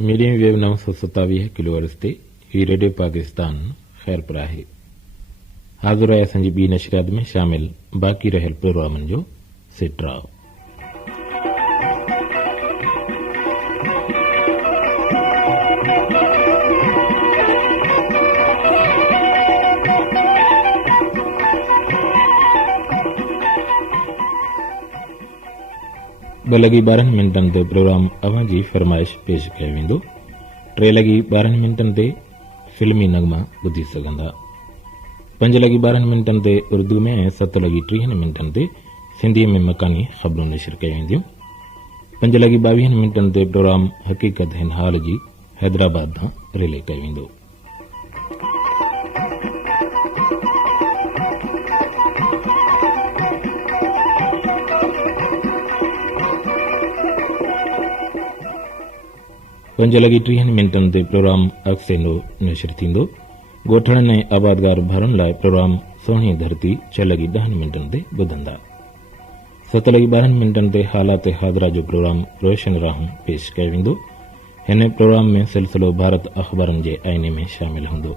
Medium wave 927 किलोहर्ट्ज़ ते ही रेडियो पाकिस्तान ख़ैरपुर आहे। हाज़िर आहे असांजी ॿी नशरियात में शामिल बाक़ी रहियल प्रोग्रामनि जो सिटराव। ॿ लॻी 12 मिंटनि ते प्रोग्राम अवां जी फरमाइश पेश कयो वेंदो। 3 लॻी 12 मिंटनि ते फिल्मी नगमा ॿुधी सघंदा। 5 लॻी 12 मिंटनि ते उर्दू में ऐं 7 लॻी 30 मिंटनि ते सिंधी में मकानी ख़बरूं नशर कयूं वेंदियूं। 5 लॻी 22 मिंटनि ते प्रोग्राम हक़ीक़त हिन हाल जी हैदराबाद खां रिले कयो वेंदो। पंज लॻी 30 मिंटनि ते प्रोग्राम अक्सेनो नशर थींदो। ॻोठणनि ऐं आबादगार भरण लाइ प्रोग्राम सोणी धरती 6 लॻी 10 मिंटनि ते ॿुधंदा। 7 लॻी 12 मिंटनि ते हालात हादरा जो प्रोग्राम रोशन राहूं पेश कयो वेंदो। हिन प्रोग्राम में सिलसिलो भारत अख़बारनि जे आईने में शामिल हूंदो।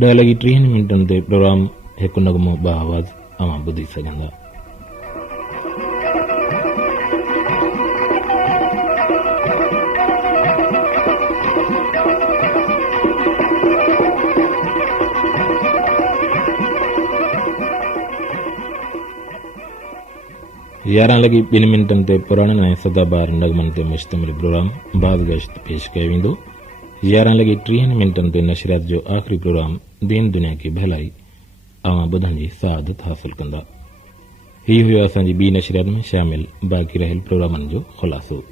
10 लॻी 30 मिंटनि ते प्रोग्राम हिकु नगमो ॿ आवाज़ अवां ॿुधी सघंदा। यारहं लॻी 2 मिंटनि ते पुराणनि ऐं सदाबहार नगमनि ते मुश्तमिल प्रोग्राम बाज़गश्त पेश कयो वेंदो। 11 लॻी 30 मिंटनि ते नशरियात जो आख़िरी प्रोग्राम दीन दुनिया की भलाई अवां ॿुधण जी सआदत हासिल कंदा। ही हुयो असांजी ॿी नशरियात में शामिल बाक़ी रहियल प्रोग्रामनि जो ख़ुलासो।